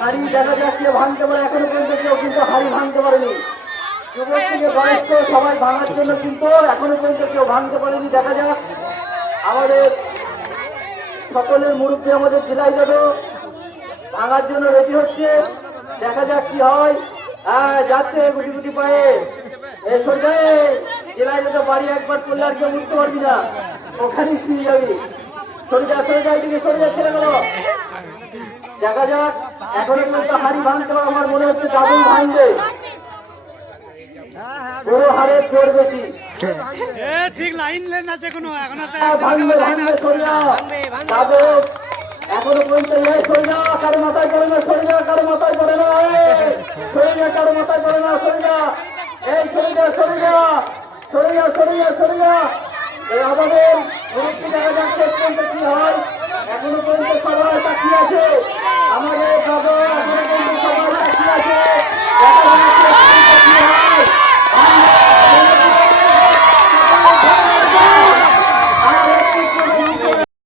হাড়ি দেখা যাক কে ভাঙতে পারে। এখনো পর্যন্ত কেউ কিন্তু হাড়ি ভাঙতে পারেনি। যুবক থেকে বয়স্ক সবাই ভাঙার জন্য কিন্তু এখনো পর্যন্ত কেউ ভাঙতে পারেনি। দেখা যাক আমাদের সকলের মুরব্বী আমাদের জেলায় যাদব ভাঙার জন্য রেডি হচ্ছে। দেখা যাক কি হয়। হ্যাঁ যাচ্ছে গুটি গুটি পায়ে। এই সরকারে জেলায় যাদব বাড়ি একবার করলে আর কেউ উঠতে পারবি না, ওখানেই শুয়ে যাবি। সরে যা এদিকে সরে যা, ছেড়ে গেল। দেখা যাক এখনো পর্যন্ত হাড়ি ভাঙতে হবে। আমার মনে হচ্ছে ডাবল ভাঙবে, বড় হারের জোর বেশি। ঠিক লাইন আছে কোনো এখন ভাঙবে সরে যা যাদব। এখনো পর্যন্ত সরে যা, কারো মাথায় পড়ে না, সরে যা, কারো মাথায় পড়ে না, সরে যা, কারো মাথায় পড়ে না, সরে যা, এই সরে যা, সরে যা, সরে যা, সরে যা, সরে যা। এই আমাদের মুরব্বী দেখা যাচ্ছে পর্যন্ত কি হয়। এখনো পর্যন্ত সবাই তাকিয়ে আছে আমাদের